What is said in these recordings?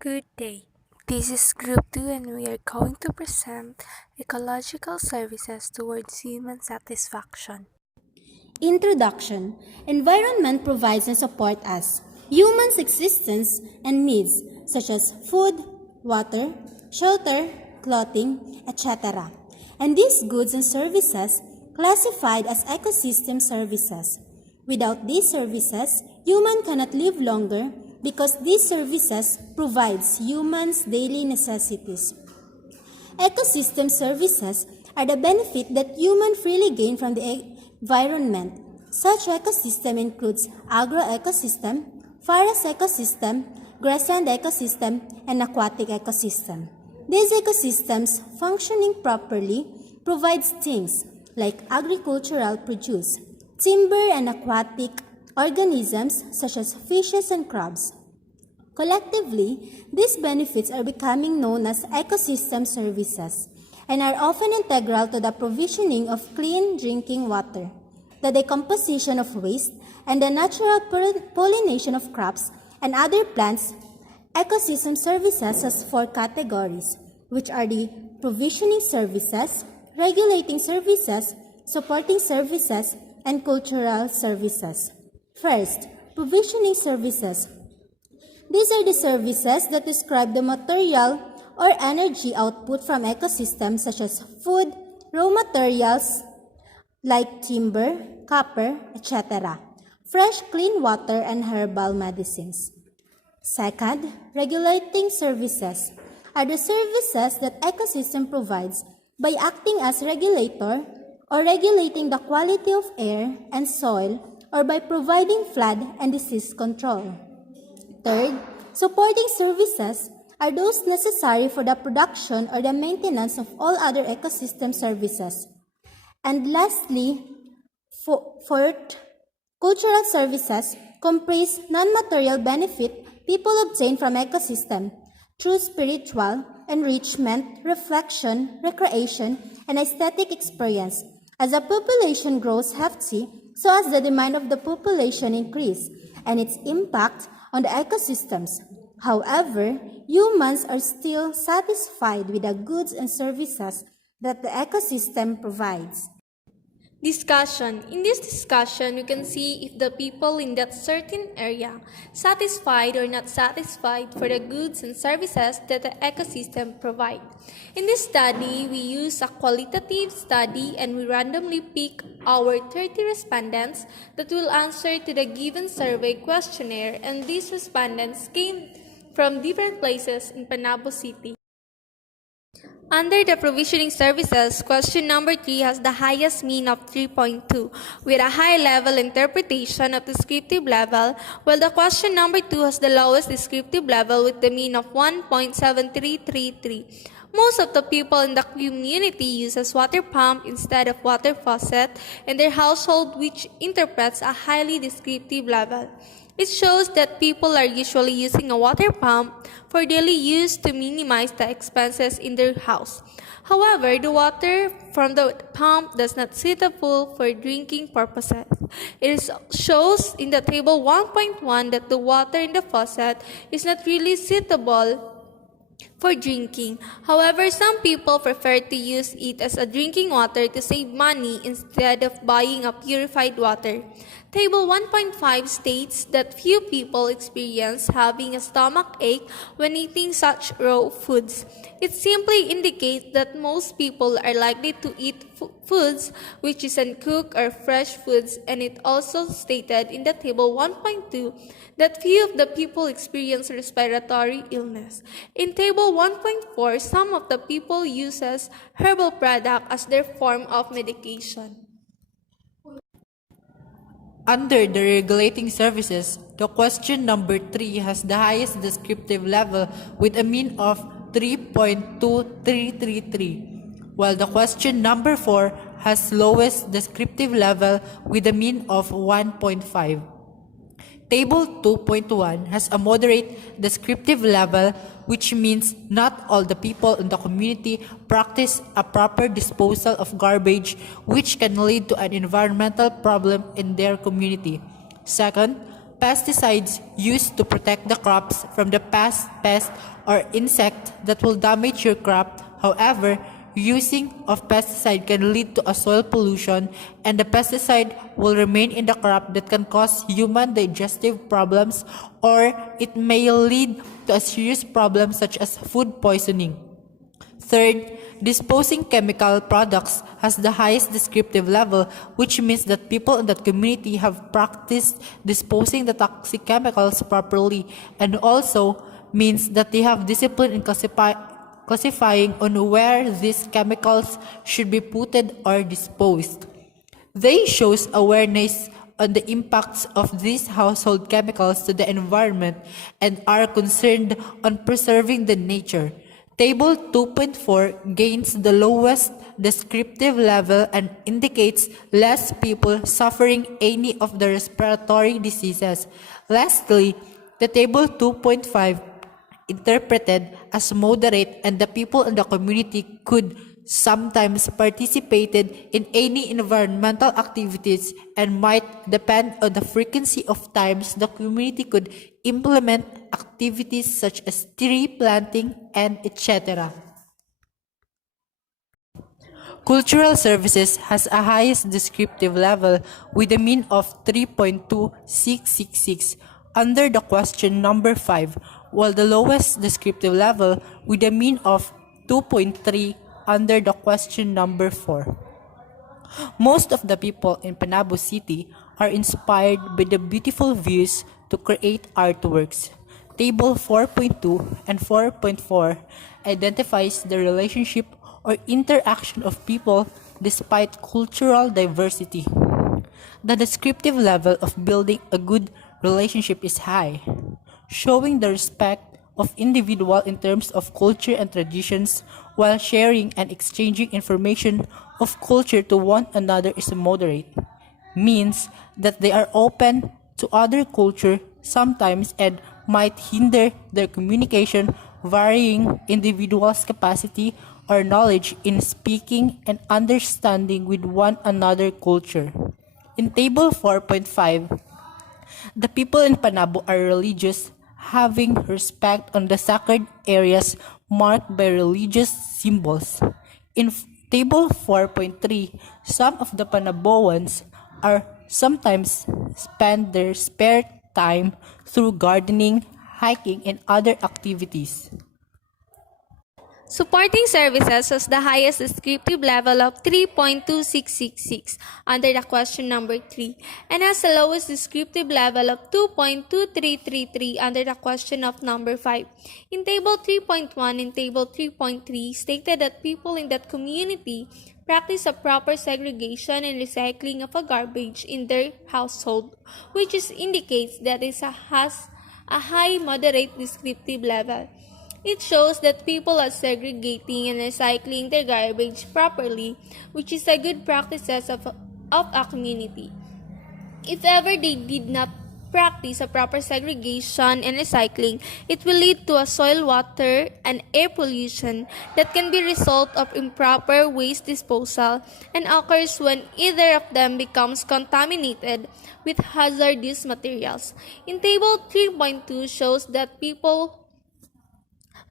Good day. This is Group 2 and we are going to present ecological services towards human satisfaction. Introduction. Environment provides and supports us, humans' existence and needs such as food, water, shelter, clothing, etc. And these goods and services classified as ecosystem services. Without these services, human cannot live longer because these services provides humans daily necessities. Ecosystem services are the benefit that humans freely gain from the environment. Such ecosystem includes agroecosystem, forest ecosystem, grassland ecosystem, and aquatic ecosystem. These ecosystems functioning properly provides things like agricultural produce, timber and aquatic organisms such as fishes and crabs. Collectively, these benefits are becoming known as ecosystem services and are often integral to the provisioning of clean drinking water, the decomposition of waste, and the natural pollination of crops and other plants. Ecosystem services has four categories, which are the provisioning services, regulating services, supporting services, and cultural services. First, provisioning services. These are the services that describe the material or energy output from ecosystems such as food, raw materials like timber, copper, etc., fresh clean water, and herbal medicines. Second, regulating services are the services that ecosystem provides by acting as regulator or regulating the quality of air and soil or by providing flood and disease control. Third, supporting services are those necessary for the production or the maintenance of all other ecosystem services. And lastly, fourth, cultural services comprise non-material benefit people obtain from ecosystem through spiritual enrichment, reflection, recreation, and aesthetic experience. As the population grows hefty, so as the demand of the population increase and its impact on the ecosystems. However, humans are still satisfied with the goods and services that the ecosystem provides. Discussion. In this discussion, we can see if the people in that certain area satisfied or not satisfied for the goods and services that the ecosystem provide. In this study, we use a qualitative study and we randomly pick our 30 respondents that will answer to the given survey questionnaire, and these respondents came from different places in Panabo City. Under the provisioning services, question number 3 has the highest mean of 3.2 with a high-level interpretation of descriptive level, while the question number 2 has the lowest descriptive level with the mean of 1.7333. Most of the people in the community uses water pump instead of water faucet in their household, which interprets a highly descriptive level. It shows that people are usually using a water pump for daily use to minimize the expenses in their house. However, the water from the pump does not suitable for drinking purposes. It shows in the table 1.1 that the water in the faucet is not really suitable for drinking. However, some people prefer to use it as a drinking water to save money instead of buying a purified water. Table 1.5 states that few people experience having a stomach ache when eating such raw foods. It simply indicates that most people are likely to eat foods which is uncooked or fresh foods, and it also stated in the table 1.2 that few of the people experience respiratory illness. In table 1.4, some of the people uses herbal product as their form of medication. Under the regulating services, the question number 3 has the highest descriptive level with a mean of 3.2333, while the question number 4 has lowest descriptive level with a mean of 1.5. Table 2.1 has a moderate descriptive level, which means not all the people in the community practice a proper disposal of garbage, which can lead to an environmental problem in their community. Second, Pesticides used to protect the crops from the pest or insect that will damage your crop. However, using of pesticide can lead to a soil pollution, and the pesticide will remain in the crop that can cause human digestive problems, or it may lead to a serious problem such as food poisoning. Third, disposing chemical products has the highest descriptive level, which means that people in that community have practiced disposing the toxic chemicals properly, and also means that they have discipline in classifying on where these chemicals should be putted or disposed. They shows awareness on the impacts of these household chemicals to the environment and are concerned on preserving the nature. Table 2.4 gains the lowest descriptive level and indicates less people suffering any of the respiratory diseases. Lastly, the table 2.5 interpreted as moderate, and the people in the community could sometimes participated in any environmental activities and might depend on the frequency of times the community could implement activities such as tree planting and etc. Cultural services has a highest descriptive level with a mean of 3.2666 under the question number 5, while the lowest descriptive level with a mean of 2.3 under the question number 4. Most of the people in Panabo City are inspired by the beautiful views to create artworks. Table 4.2 and 4.4 identifies the relationship or interaction of people despite cultural diversity. The descriptive level of building a good relationship is high, showing the respect of individual in terms of culture and traditions while sharing and exchanging information of culture to one another is moderate, means that they are open to other culture sometimes and might hinder their communication, varying individuals' capacity or knowledge in speaking and understanding with one another culture. In table 4.5, the people in Panabo are religious, having respect on the sacred areas marked by religious symbols. In table 4.3, some of the Panaboans are sometimes spend their spare time through gardening, hiking, and other activities. Supporting services has the highest descriptive level of 3.2666 under the question number 3 and has the lowest descriptive level of 2.2333 under the question of number 5. In table 3.1 and table 3.3 stated that people in that community practice a proper segregation and recycling of a garbage in their household, which indicates that it has a high moderate descriptive level. It shows that people are segregating and recycling their garbage properly, which is a good practices of a community. If ever they did not practice a proper segregation and recycling, it will lead to a soil, water, and air pollution that can be result of improper waste disposal and occurs when either of them becomes contaminated with hazardous materials. In table 3.2 shows that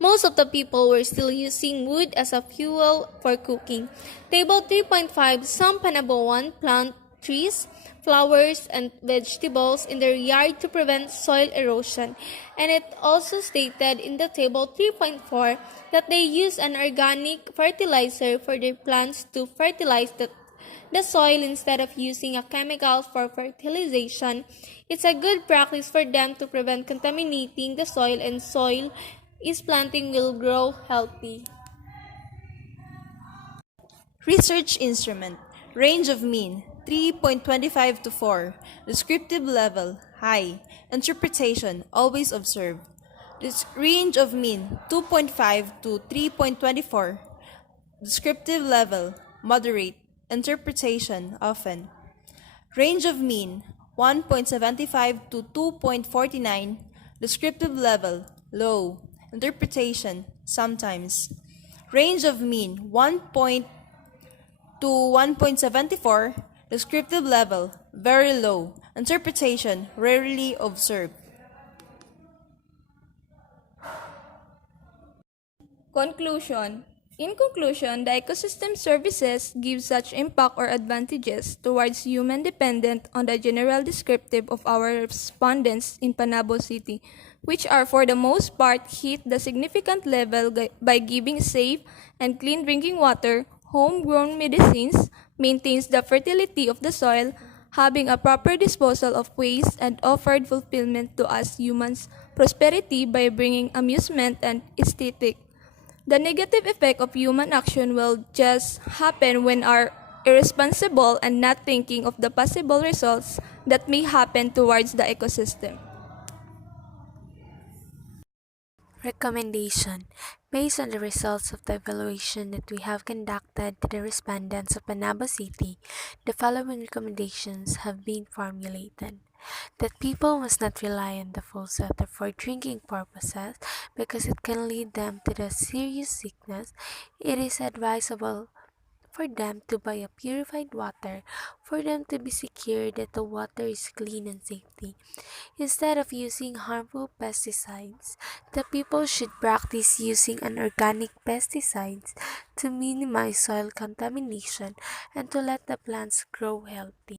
most of the people were still using wood as a fuel for cooking. Table 3.5, some Panaboan plant trees, flowers, and vegetables in their yard to prevent soil erosion. And it also stated in the table 3.4 that they use an organic fertilizer for their plants to fertilize the soil instead of using a chemical for fertilization. It's a good practice for them to prevent contaminating the soil, and soil is planting will grow healthy. Research instrument. Range of mean 3.25 to 4. Descriptive level high. Interpretation always observe. This range of mean 2.5 to 3.24. Descriptive level moderate. Interpretation often. Range of mean 1.75 to 2.49. Descriptive level low. Interpretation sometimes. Range of mean 1 to 1.74. Descriptive level very low. Interpretation rarely observed. Conclusion. In conclusion, the ecosystem services give such impact or advantages towards human dependent on the general descriptive of our respondents in Panabo City, which are for the most part hit the significant level by giving safe and clean drinking water, homegrown medicines, maintains the fertility of the soil, having a proper disposal of waste and offered fulfillment to us humans prosperity by bringing amusement and aesthetic. The negative effect of human action will just happen when are irresponsible and not thinking of the possible results that may happen towards the ecosystem. Recommendation. Based on the results of the evaluation that we have conducted to the respondents of Panabo City, the following recommendations have been formulated. That people must not rely on the false water for drinking purposes because it can lead them to the serious sickness. It is advisable for them to buy a purified water for them to be secure that the water is clean and safety. Instead of using harmful pesticides, the people should practice using organic pesticides to minimize soil contamination and to let the plants grow healthy.